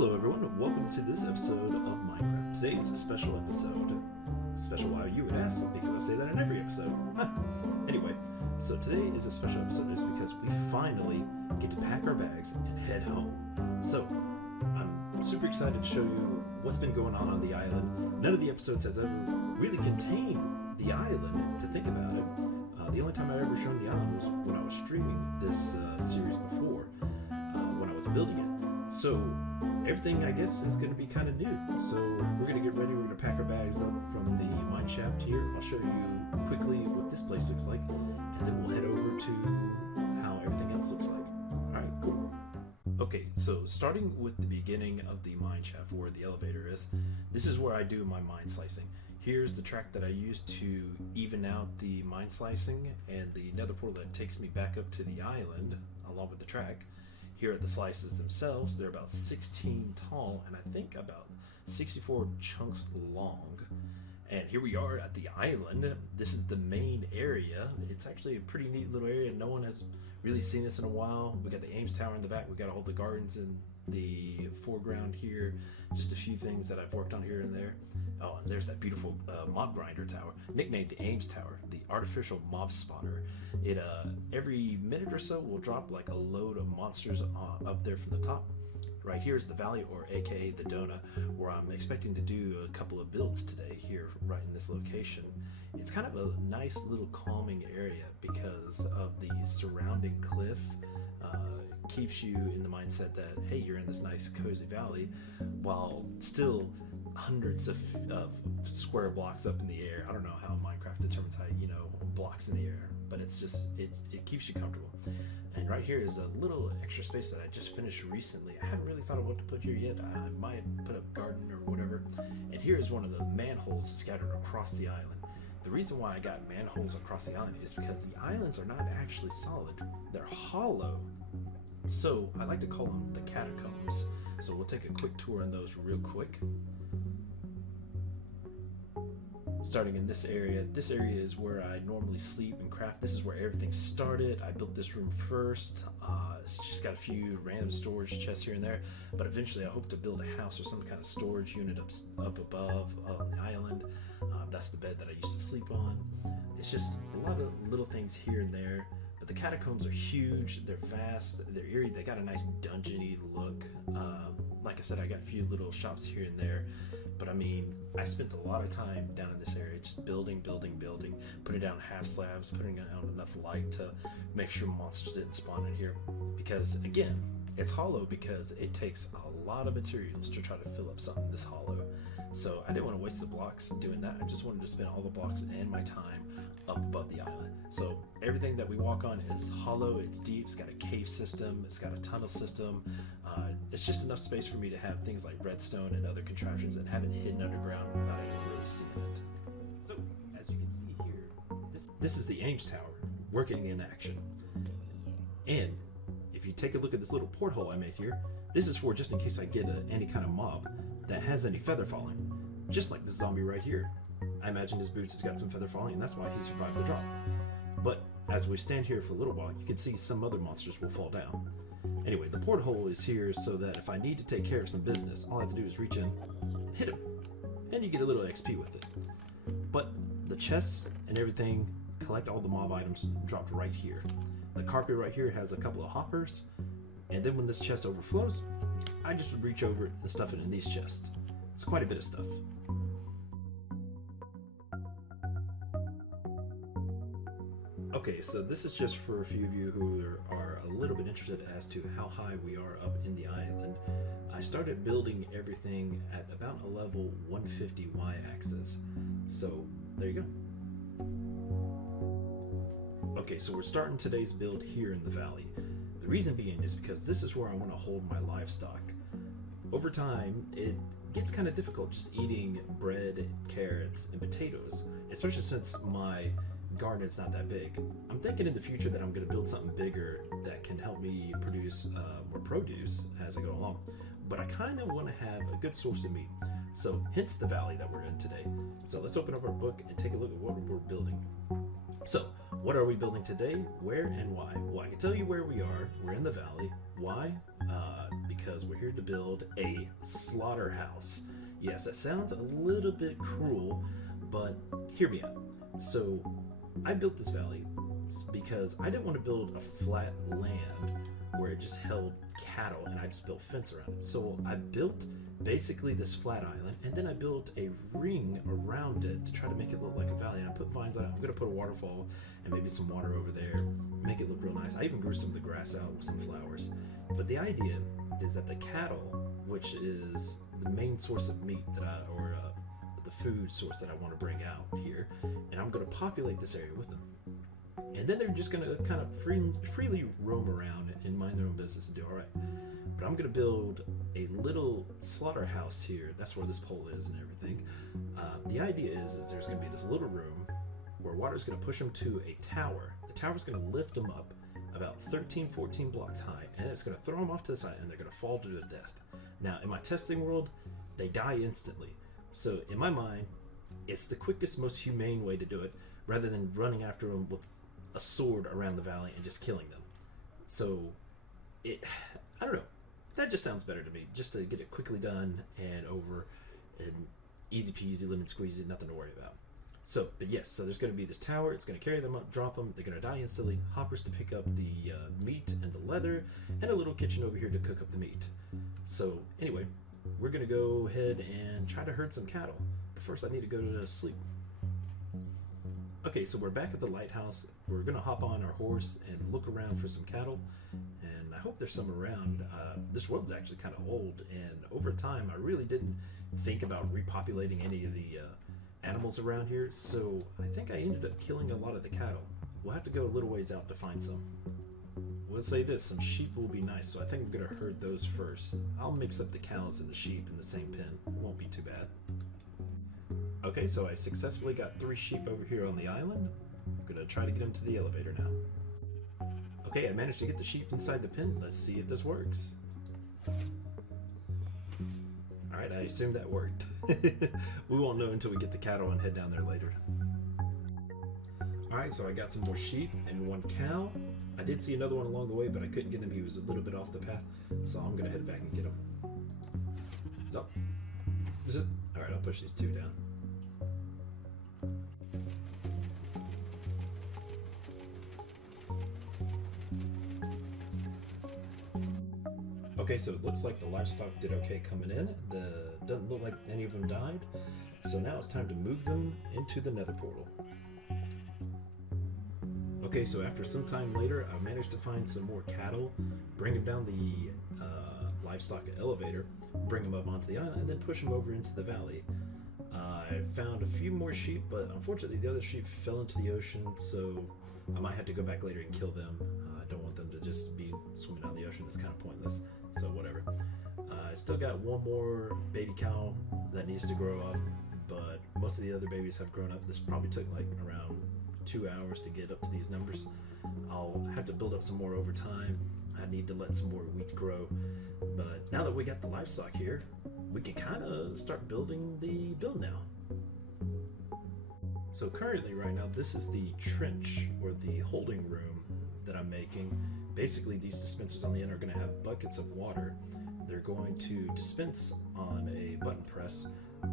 Hello everyone, welcome to this episode of Minecraft. Today is a special episode. Special why you would ask, because I say that in every episode. Anyway, so today is a special episode is because we finally get to pack our bags and head home. So, I'm super excited to show you what's been going on the island. None of the episodes has ever really contained the island, to think about it. The only time I ever shown the island was when I was streaming this series before, when I was building it. So everything, I guess, is going to be kind of new. So we're going to get ready. We're going to pack our bags up from the mine shaft here. I'll show you quickly what this place looks like, and then we'll head over to how everything else looks like. All right, cool. Okay, so starting with the beginning of the mine shaft where the elevator is, this is where I do my mine slicing. Here's the track that I use to even out the mine slicing and the nether portal that takes me back up to the island along with the track. Here are the slices themselves. They're about 16 tall and I think about 64 chunks long. And here we are at the island. This is the main area. It's actually a pretty neat little area. No one has really seen this in a while. We got the Ames Tower in the back. We got all the gardens in the foreground here. Just a few things that I've worked on here and there. Oh, and there's that beautiful mob grinder tower, nicknamed the Ames Tower, the artificial mob spawner. It every minute or so will drop like a load of monsters up there from the top. Right here is the valley, or aka the Dona, where I'm expecting to do a couple of builds today here right in this location. It's kind of a nice little calming area because of the surrounding cliff. Keeps you in the mindset that, hey, you're in this nice cozy valley while still hundreds of square blocks up in the air. I don't know how Minecraft determines how, blocks in the air, but it's just, it keeps you comfortable. And right here is a little extra space that I just finished recently. I haven't really thought of what to put here yet. I might put a garden or whatever. And here is one of the manholes scattered across the island. The reason why I got manholes across the island is because the islands are not actually solid. They're hollow. So I like to call them the catacombs. So we'll take a quick tour on those real quick. Starting in this area is where I normally sleep and craft. This is where everything started. I built this room first. It's just got a few random storage chests here and there, but eventually I hope to build a house or some kind of storage unit up above on the island. That's the bed that I used to sleep on. It's just a lot of little things here and there, but the catacombs are huge, they're vast, they're eerie, they got a nice dungeony look. Like I said, I got a few little shops here and there, but I mean, I spent a lot of time down in this area just building, putting down half slabs, putting down enough light to make sure monsters didn't spawn in here. Because again, it's hollow because it takes a lot of materials to try to fill up something this hollow. So I didn't want to waste the blocks doing that. I just wanted to spend all the blocks and my time up above the island. So everything that we walk on is hollow, it's deep, it's got a cave system, it's got a tunnel system. It's just enough space for me to have things like redstone and other contraptions and have it hidden underground without anyone really seeing it. So as you can see here, this is the Ames Tower working in action. And if you take a look at this little porthole I made here, this is for just in case I get any kind of mob that has any feather falling, just like the zombie right here. I imagine his boots has got some feather falling and that's why he survived the drop. But as we stand here for a little while, you can see some other monsters will fall down. Anyway, the porthole is here so that if I need to take care of some business, all I have to do is reach in and hit him, and you get a little XP with it. But the chests and everything, collect all the mob items dropped right here. The carpet right here has a couple of hoppers, and then when this chest overflows, I just reach over it and stuff it in these chests. It's quite a bit of stuff. Okay, so this is just for a few of you who are a little bit interested as to how high we are up in the island. I started building everything at about a level 150 y-axis. So there you go. Okay, so we're starting today's build here in the valley. The reason being is because this is where I want to hold my livestock. Over time, it gets kind of difficult just eating bread, carrots, and potatoes, especially since my garden is not that big. I'm thinking in the future that I'm going to build something bigger that can help me produce more produce as I go along. But I kind of want to have a good source of meat. So hence the valley that we're in today. So let's open up our book and take a look at what we're building. So What are we building today? Where and why? Well, I can tell you where we are. We're in the valley. Why? Because we're here to build a slaughterhouse. Yes, that sounds a little bit cruel, but hear me out. So, I built this valley because I didn't want to build a flat land where it just held cattle and I just built fence around it. So I built basically this flat island, and then I built a ring around it to try to make it look like a valley. And I put vines on it. I'm going to put a waterfall and maybe some water over there, make it look real nice. I even grew some of the grass out with some flowers. But the idea is that the cattle, which is the main source of meat that the food source that I want to bring out here, and I'm going to populate this area with them. And then they're just going to kind of freely roam around and mind their own business and do all right. But I'm going to build a little slaughterhouse here. That's where this pole is and everything. The idea is there's going to be this little room where water's going to push them to a tower. The tower's going to lift them up about 13, 14 blocks high, and it's going to throw them off to the side, and they're going to fall to their death. Now, in my testing world, they die instantly. So in my mind, it's the quickest, most humane way to do it, rather than running after them with a sword around the valley and just killing them. So, I don't know. That just sounds better to me, just to get it quickly done and over, and easy peasy, lemon squeezy, nothing to worry about. So, but yes, so there's going to be this tower. It's going to carry them up, drop them. They're going to die instantly. Hoppers to pick up the meat and the leather, and a little kitchen over here to cook up the meat. So, anyway, we're going to go ahead and try to herd some cattle. But first, I need to go to sleep. Okay, so we're back at the lighthouse. We're going to hop on our horse and look around for some cattle, and I hope there's some around. This world's actually kind of old, and over time I really didn't think about repopulating any of the animals around here, so I think I ended up killing a lot of the cattle. We'll have to go a little ways out to find some. We'll say this, some sheep will be nice, so I think I'm going to herd those first. I'll mix up the cows and the sheep in the same pen. It won't be too bad. Okay, so I successfully got 3 sheep over here on the island. I'm gonna try to get them to the elevator now. Okay, I managed to get the sheep inside the pen. Let's see if this works. Alright, I assume that worked. We won't know until we get the cattle and head down there later. Alright, so I got some more sheep and 1 cow. I did see another one along the way, but I couldn't get him. He was a little bit off the path, so I'm gonna head back and get him. Nope. Is it? Alright, I'll push these 2 down. Okay, so it looks like the livestock did okay coming in. Doesn't look like any of them died. So now it's time to move them into the nether portal. Okay, so after some time later, I managed to find some more cattle, bring them down the livestock elevator, bring them up onto the island, and then push them over into the valley. I found a few more sheep, but unfortunately the other sheep fell into the ocean, so I might have to go back later and kill them. I don't want them to just be swimming out in the ocean. It's kind of pointless. So whatever. I still got 1 more baby cow that needs to grow up, but most of the other babies have grown up. This probably took like around 2 hours to get up to these numbers. I'll have to build up some more over time. I need to let some more wheat grow. But now that we got the livestock here, we can kind of start building the build now. So currently right now, this is the trench or the holding room that I'm making. Basically, these dispensers on the end are going to have buckets of water. They're going to dispense on a button press,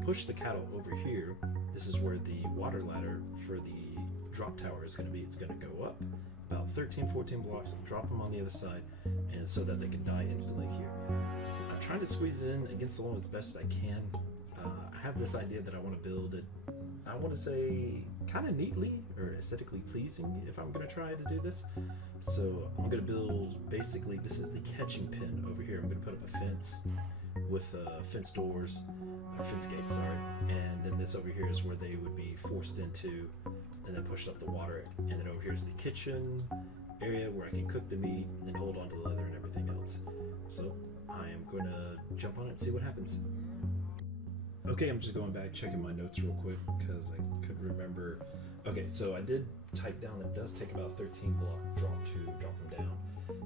push the cattle over here. This is where the water ladder for the drop tower is going to be. It's going to go up about 13, 14 blocks, drop them on the other side, and so that they can die instantly here. I'm trying to squeeze it in against the wall as best I can. I have this idea that I want to build it, I want to say, kind of neatly or aesthetically pleasing if I'm going to try to do this. So I'm going to build, basically, this is the catching pen over here. I'm going to put up a fence with fence doors, or fence gates, sorry. And then this over here is where they would be forced into and then pushed up the water. And then over here is the kitchen area where I can cook the meat and then hold on to the leather and everything else. So I am going to jump on it and see what happens. Okay, I'm just going back, checking my notes real quick because I couldn't remember. Okay, so I did type down that it does take about 13 block drop to drop them down.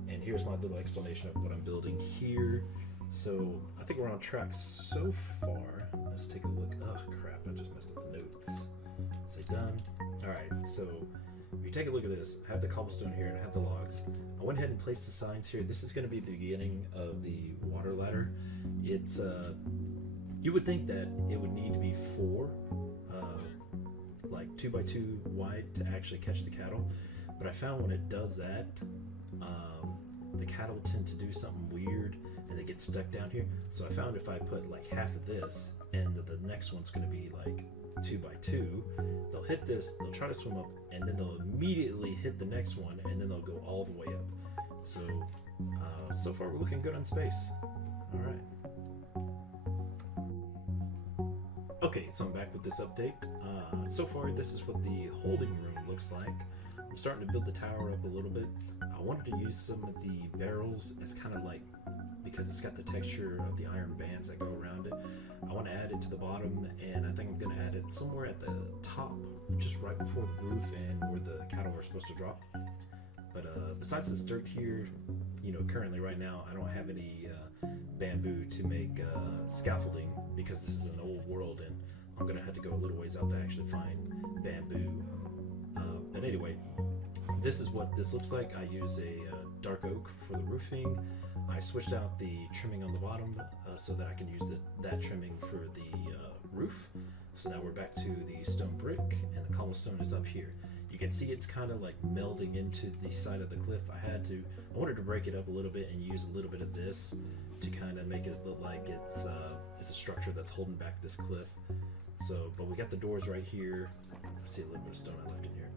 And here's my little explanation of what I'm building here. So I think we're on track so far. Let's take a look. Oh crap, I just messed up the notes. Say done. Alright, so if you take a look at this, I have the cobblestone here and I have the logs. I went ahead and placed the signs here. This is going to be the beginning of the water ladder. It's you would think that it would need to be 4 like 2x2 wide to actually catch the cattle, but I found when it does that, the cattle tend to do something weird and they get stuck down here. So I found if I put like half of this and the next one's going to be like 2x2, they'll hit this, they'll try to swim up, and then they'll immediately hit the next one, and then they'll go all the way up. So so far we're looking good on space. All right. Okay, so I'm back with this update. So far, this is what the holding room looks like. I'm starting to build the tower up a little bit. I wanted to use some of the barrels as kind of like, because it's got the texture of the iron bands that go around it, I want to add it to the bottom, and I think I'm going to add it somewhere at the top, just right before the roof and where the cattle are supposed to drop. But besides this dirt here, you know, currently right now, I don't have any bamboo to make scaffolding because this is an old world and I'm going to have to go a little ways out to actually find bamboo. But anyway, this is what this looks like. I use a dark oak for the roofing. I switched out the trimming on the bottom so that I can use that trimming for the roof. So now we're back to the stone brick, and the cobblestone is up here. You can see it's kind of like melding into the side of the cliff. I wanted to break it up a little bit and use a little bit of this to kind of make it look like it's a structure that's holding back this cliff. So, but we got the doors right here. I see a little bit of stone I left in here.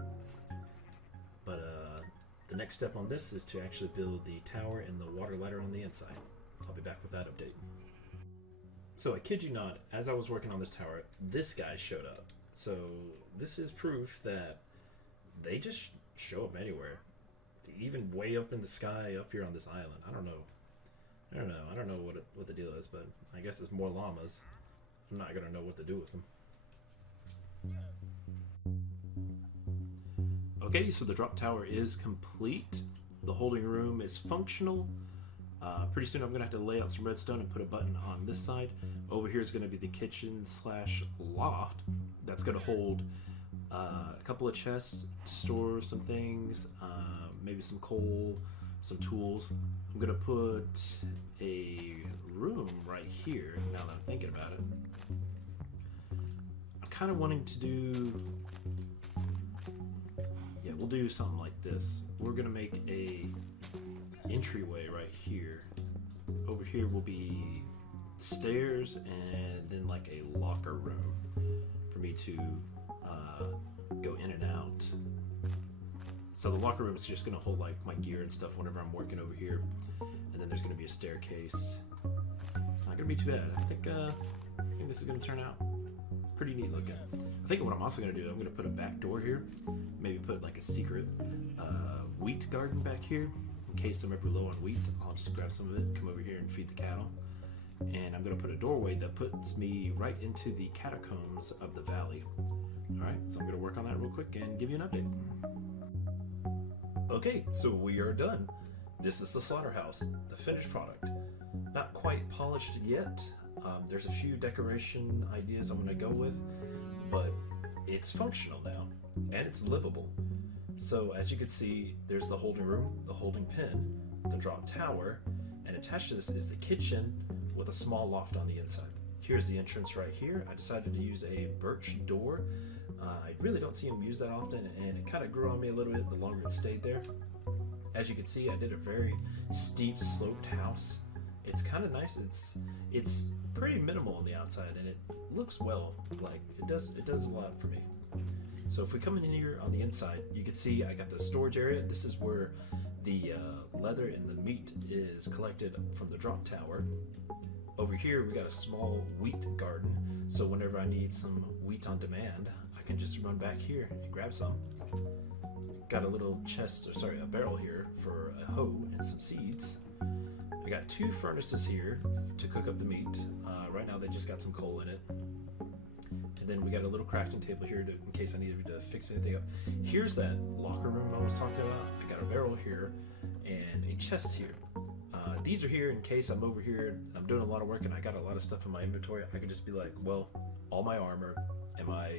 But the next step on this is to actually build the tower and the water ladder on the inside. I'll be back with that update. So I kid you not, as I was working on this tower, this guy showed up. So this is proof that they just show up anywhere, even way up in the sky up here on this island. I don't know what the deal is, but I guess it's more llamas. I'm not gonna know what to do with them. Okay, so the drop tower is complete. The holding room is functional. Pretty soon I'm gonna have to lay out some redstone and put a button on this side. Over here is gonna be the kitchen / loft. That's gonna hold a couple of chests to store some things, maybe some coal, some tools. I'm gonna put a room right here now that I'm thinking about it. I'm kind of wanting to do, yeah, we'll do something like this. We're gonna make a entryway right here. Over here will be stairs and then like a locker room for me to go in and out. So the locker room is just going to hold like my gear and stuff whenever I'm working over here, and then there's going to be a staircase. It's not going to be too bad. I think this is going to turn out pretty neat looking. I think what I'm also going to do, I'm going to put a back door here, maybe put like a secret wheat garden back here in case I'm ever low on wheat. I'll just grab some of it, come over here and feed the cattle. And I'm going to put a doorway that puts me right into the catacombs of the valley. Alright, so I'm going to work on that real quick and give you an update. Okay, so we are done. This is the slaughterhouse, the finished product. Not quite polished yet. There's a few decoration ideas I'm going to go with, but it's functional now, and it's livable. So as you can see, there's the holding room, the holding pen, the drop tower, and attached to this is the kitchen with a small loft on the inside. Here's the entrance right here. I decided to use a birch door. I really don't see them used that often, and it kind of grew on me a little bit the longer it stayed there. As you can see, I did a very steep sloped house. It's kind of nice. It's pretty minimal on the outside, and it looks well. Like it does a lot for me. So if we come in here on the inside, you can see I got the storage area. This is where the leather and the meat is collected from the drop tower. Over here, we got a small wheat garden. So whenever I need some wheat on demand, I can just run back here and grab some. Got a little a barrel here for a hoe and some seeds. I got 2 furnaces here to cook up the meat. Right now they just got some coal in it. And then we got a little crafting table here in case I needed to fix anything up. Here's that locker room I was talking about. I got a barrel here and a chest here. These are here in case I'm over here, I'm doing a lot of work and I got a lot of stuff in my inventory. I could just be like, well, all my armor and and my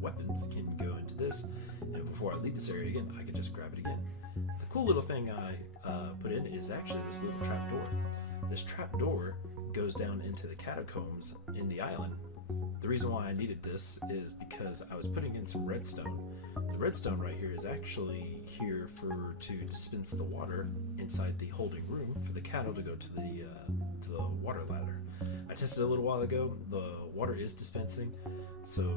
weapons can go into this. And before I leave this area again, I can just grab it again. The cool little thing I put in is actually this little trap door. This trap door goes down into the catacombs in the island. The reason why I needed this is because I was putting in some redstone. The redstone right here is actually here to dispense the water inside the holding room for the cattle to go to the water ladder. I tested it a little while ago. The water is dispensing, so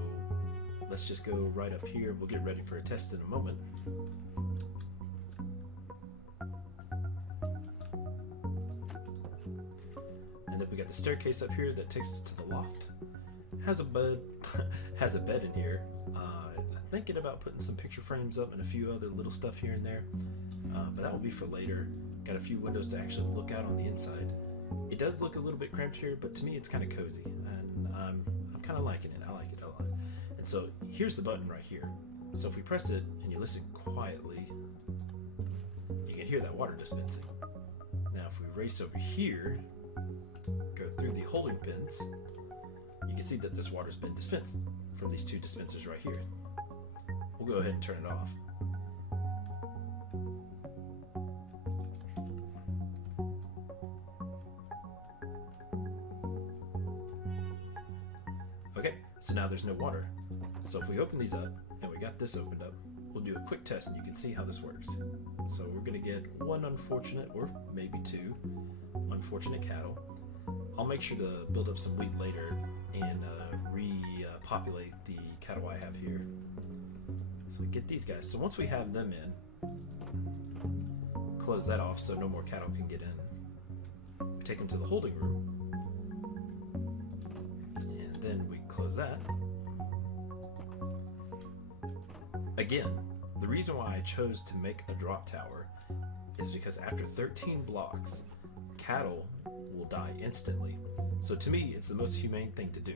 let's just go right up here. We'll get ready for a test in a moment. And then we got the staircase up here that takes us to the loft. Has a bed, has a bed in here. Thinking about putting some picture frames up and a few other little stuff here and there, but that will be for later. Got a few windows to actually look out on the inside. It does look a little bit cramped here, but to me it's kind of cozy, and I'm kind of liking it. I like it a lot. And so here's the button right here. So if we press it and you listen quietly, you can hear that water dispensing. Now if we race over here, go through the holding pins, you can see that this water's been dispensed from these two dispensers right here. We'll go ahead and turn it off. Okay, so now there's no water. So if we open these up, and we got this opened up, we'll do a quick test and you can see how this works. So we're gonna get one unfortunate, or maybe two, unfortunate cattle. I'll make sure to build up some wheat later and repopulate the cattle I have here. So we get these guys. So once we have them in, close that off so no more cattle can get in. We take them to the holding room, and then we close that. Again, the reason why I chose to make a drop tower is because after 13 blocks, cattle will die instantly. So to me, it's the most humane thing to do.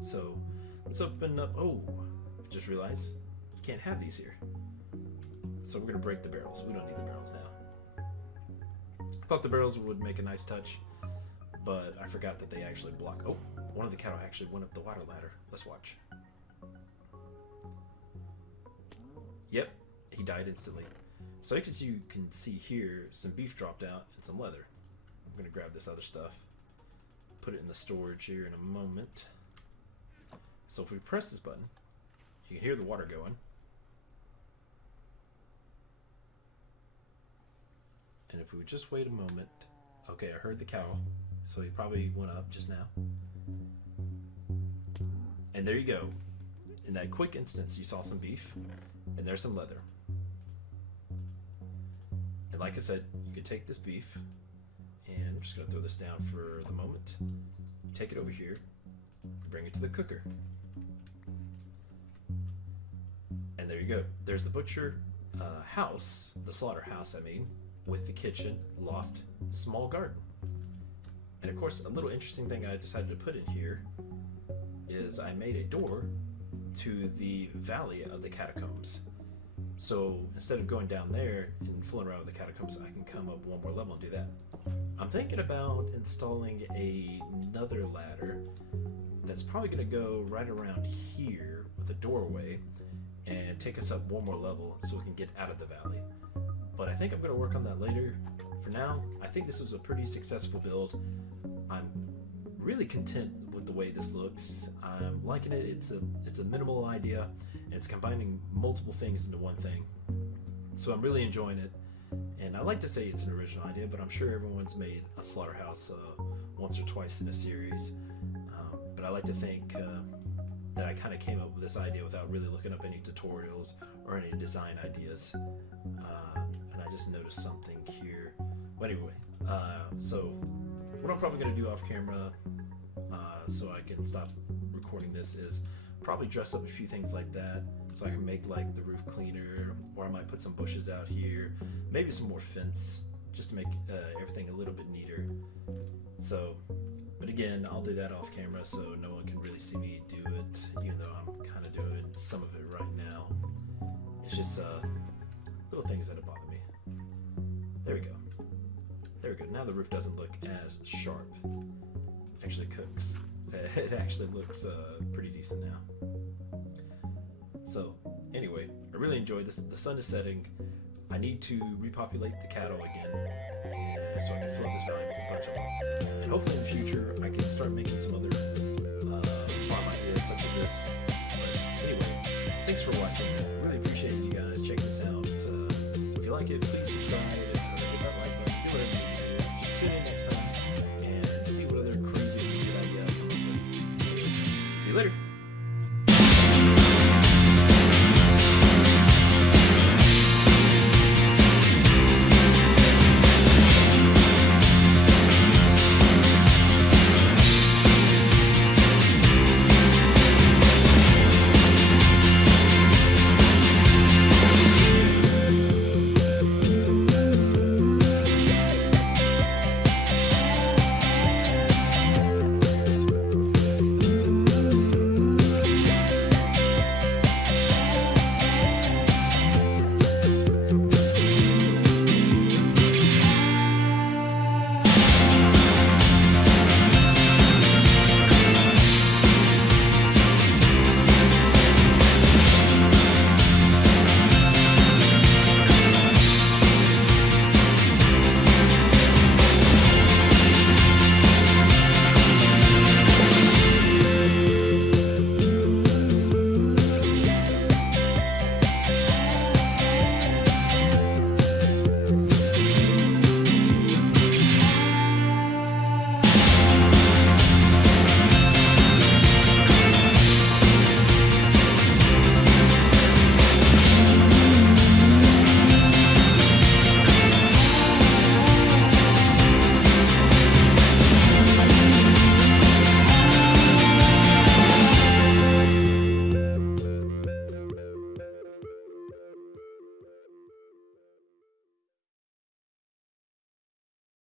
So let's open up. Oh, I just realized you can't have these here. So we're gonna break the barrels. We don't need the barrels now. I thought the barrels would make a nice touch, but I forgot that they actually block. Oh, one of the cattle actually went up the water ladder. Let's watch. Yep, he died instantly. So as you can see here, some beef dropped out and some leather. I'm gonna grab this other stuff, put it in the storage here in a moment. So if we press this button, you can hear the water going. And if we would just wait a moment, okay, I heard the cow, so he probably went up just now. And there you go. In that quick instance, you saw some beef, and there's some leather. And like I said, you could take this beef, and I'm just gonna throw this down for the moment. Take it over here, bring it to the cooker. And there you go. There's the butcher house, the slaughterhouse, I mean, with the kitchen, loft, small garden. And of course, a little interesting thing I decided to put in here is I made a door to the valley of the catacombs. So instead of going down there and fooling around with the catacombs, I can come up one more level and do that. I'm thinking about installing another ladder that's probably going to go right around here with a doorway and take us up one more level so we can get out of the valley. But I think I'm going to work on that later. For now, I think this was a pretty successful build. I'm really content with the way this looks. I'm liking it. It's a minimal idea, and it's combining multiple things into one thing. So I'm really enjoying it. And I like to say it's an original idea, but I'm sure everyone's made a slaughterhouse once or twice in a series. But I like to think that I kind of came up with this idea without really looking up any tutorials or any design ideas. And I just noticed something here. But anyway, so what I'm probably going to do off camera so I can stop recording this is probably dress up a few things like that so I can make like the roof cleaner, or I might put some bushes out here, maybe some more fence just to make everything a little bit neater. So, but again, I'll do that off camera so no one can really see me do it, even though I'm kind of doing some of it right now. It's just little things that bother me. There we go. There we go. Now the roof doesn't look as sharp. It actually cooks. It actually looks pretty decent now. So anyway, I really enjoyed this. The sun is setting. I need to repopulate the cattle again, and so I can fill up this valley with a bunch of them. And hopefully in the future, I can start making some other farm ideas such as this. But anyway, thanks for watching. I really appreciate you guys checking this out. If you like it, please subscribe.